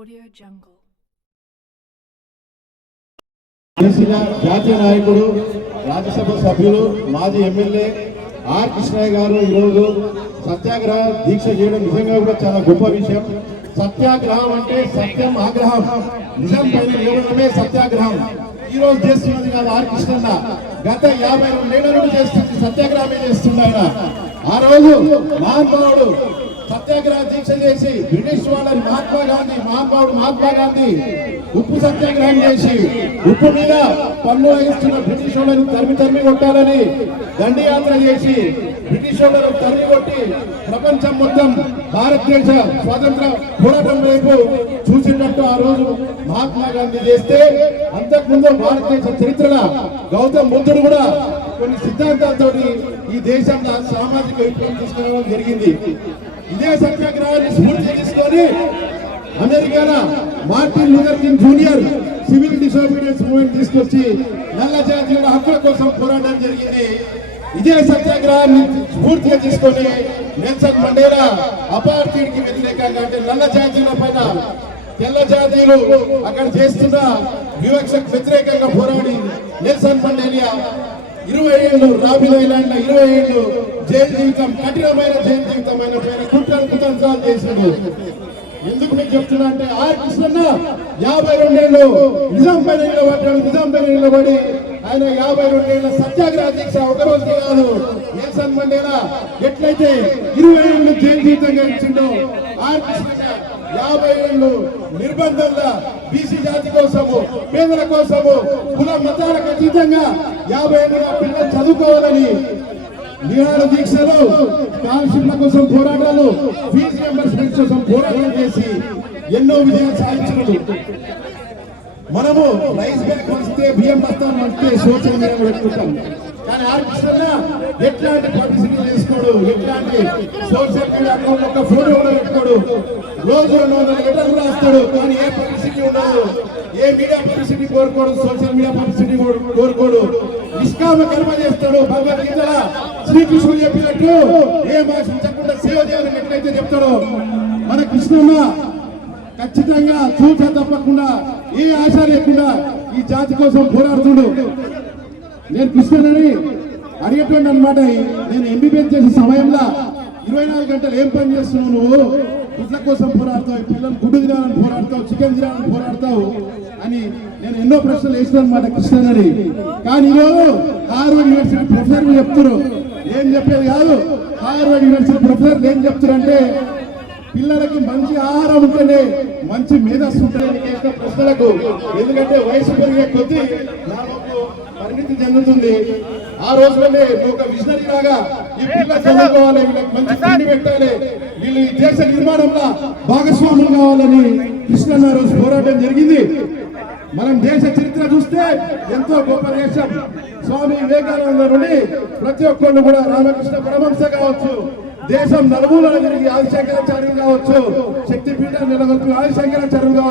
Audio Jungle. బీసీల జాతీయ నాయకుడు రాజ్యసభ సభ్యులు మాజీ ఎమ్మెల్యే ఆర్ కృష్ణయ్య గారు ఈరోజు సత్యాగ్రహ దీక్ష చేయడం నిజంగా కూడా చాలా గొప్ప విషయం. సత్యాగ్రహం అంటే సత్యం ఆగ్రహం. నిజం పైన నిలబడమే సత్యాగ్రహం. ఈ రోజు చేస్తున్నది కాదు ఆర్ కృష్ణన్న. గత యాభై రెండేళ్ళ నుండి చేస్తుంది సత్యాగ్రహమే చేస్తుంది ఆయన. ఆ రోజు మహానుభావుడు సత్యాగ్రహ దీక్ష చేసి బ్రిటిష్ వాళ్ళని మహాత్మా గాంధీ మహానుభావుడు మహాత్మా గాంధీ ఉప్పు సత్యాగ్రహం చేసి ఉప్పు మీద పన్ను వహిస్తున్న బ్రిటిష్ వాళ్ళని తరిమి తరిమి కొట్టాలని దండయాత్ర చేసి బ్రిటిష్ వాళ్ళను తరిమి కొట్టి ప్రపంచం మొత్తం భారతదేశ స్వాతంత్ర పోరాటం వైపు చూసినట్టు ఆ రోజు మహాత్మా గాంధీ చేస్తే అంతకుముందు భారతదేశ చరిత్రలో గౌతమ్ బుద్ధుడు కూడా కొన్ని సిద్ధాంతాలతో ఈ దేశంలో సామాజిక విప్లవం తీసుకురావడం జరిగింది. ఇదే సత్యాగ్రహాన్ని స్ఫూర్తి తీసుకొని అమెరికాన Martin Luther King junior civil disobedience movement తీసుకొచ్చి నల్ల జాతీయుల హక్కుల కోసం పోరాటం జరిగింది. ఇదే సత్యాగ్రహాన్ని స్ఫూర్తిగా తీసుకొని నెల్సన్ మండేలా అపార్థిడికి వ్యతిరేకంగా అంటే నల్ల జాతీయుల పైన తెల్ల జాతీయులు అక్కడ చేస్తున్న వివక్షకు వ్యతిరేకంగా పోరాడి నెల్సన్ మండేరియా ఇరవై ఏళ్ళు రాబిలో ఇలాంటి ఇరవై ఏళ్ళు జైలు జీవితం కఠినమైన జైలు జీవితం అయిన పైన కుట్రలు కుతంత్రాలు చేశాడు. ఎందుకు మీకు చెప్తున్నా అంటే ఆ కృష్ణన్న యాభై రెండేళ్ళు నిజాం పైన నిలబడ్డాడు నిజాం పైన నిలబడి ఆయన యాభై రెండేళ్ళ సత్యాగ్రహ దీక్ష ఒక రోజు కాదు నేల్సన్ మండేలా ఎట్లయితే ఇరవై ఏళ్ళు జైలు జీవితం గడిచిండో ఆ కృష్ణన్న యాభై ఏళ్ళు నిర్బంధంగా బీసీ జాతి కోసము పేదల కోసము కుల మతాలకు అతీతంగా యాభై ఏళ్ళు పిల్లలు చదువుకోవాలని నిహార దీక్షలు స్కాలర్షిప్ల కోసం పోరాటాలు ఫీజు రియంబర్స్మెంట్ కోసం పోరాటాలు చేసి ఎన్నో విజయాలు సాధించినది మనము రైస్ బ్యాగ్ వస్తే బియ్యం బస్తాలు వస్తే సోషల్ మీడియా కానీ ఆర్ కృష్ణ ఎట్లాంటి పబ్లిసిటీ తీసుకోడు ఎట్లాంటి సోషల్ మీడియా అకౌంట్ ఒక ఫోటో కూడా పెట్టుకోడు. రోజు రెండు వందల లెటర్లు రాస్తాడు కానీ ఏ పబ్లిసిటీ ఉండదు. ఏ మీడియా పబ్లిసిటీ కోరుకోడు సోషల్ మీడియా పబ్లిసిటీ కోరుకోడు. నిష్కామ కర్మ చేస్తాడు భగవద్గీతల శ్రీకృష్ణుడు చెప్పినట్టు. ఏ ఆశించకుండా సేవ చేయాలని ఎట్లయితే చెప్తాడో. మన కృష్ణమ్మ ఖచ్చితంగా చూచ తప్పకుండా ఏ ఆశ లేకుండా ఈ జాతి కోసం పోరాడుతుడు. నేను కృష్ణనని అడిగేటువంటి అనమాట నేను ఎంబీబీఎస్ చేసే సమయంలో ఇరవై నాలుగు గంటలు ఏం పని చేస్తున్నావు నువ్వు? గుడ్ల కోసం పోరాడతావు పిల్లలు గుడ్డు తినాలని పోరాడతావు చికెన్ తినాలని పోరాడతావు అని నేను ఎన్నో ప్రశ్నలు వేసిన అనమాట కృష్ణనని కానీ ఈరోజు హార్వర్డ్ యూనివర్సిటీ ప్రొఫెసర్ చెప్తున్నారు. ఏం చెప్పేది కాదు. హార్వర్డ్ యూనివర్సిటీ ప్రొఫెసర్ ఏం చెప్తారంటే పిల్లలకి మంచి ఆహారం ఉంటేనే మంచి మేధస్సు ఉంటుందని ప్రశ్నలకు ఎందుకంటే వయసు పెరిగే కొద్దీ పరిణితి చెందుతుంది. ఆ రోజులనే ఒక విజనరీ లాగా ఈ పిల్లలు చదువుకోవాలి వీళ్ళకి మంచి తిండి పెట్టాలి. వీళ్ళు ఈ దేశ నిర్మాణంలో భాగస్వాములు కావాలని కృష్ణన్న రోజు పోరాటం జరిగింది. మనం దేశ చరిత్ర చూస్తే ఎంతో గొప్ప దేశం. స్వామి వివేకానంద నుండి ప్రతి ఒక్కళ్ళు కూడా రామకృష్ణ పరమహంస కావచ్చు. దేశం నలుమూలన జరిగి ఆదిశంకరాచార్యులు కావచ్చు. శక్తిపీఠం నెలకొల్పి ఆదిశంకరాచార్యులు కావచ్చు.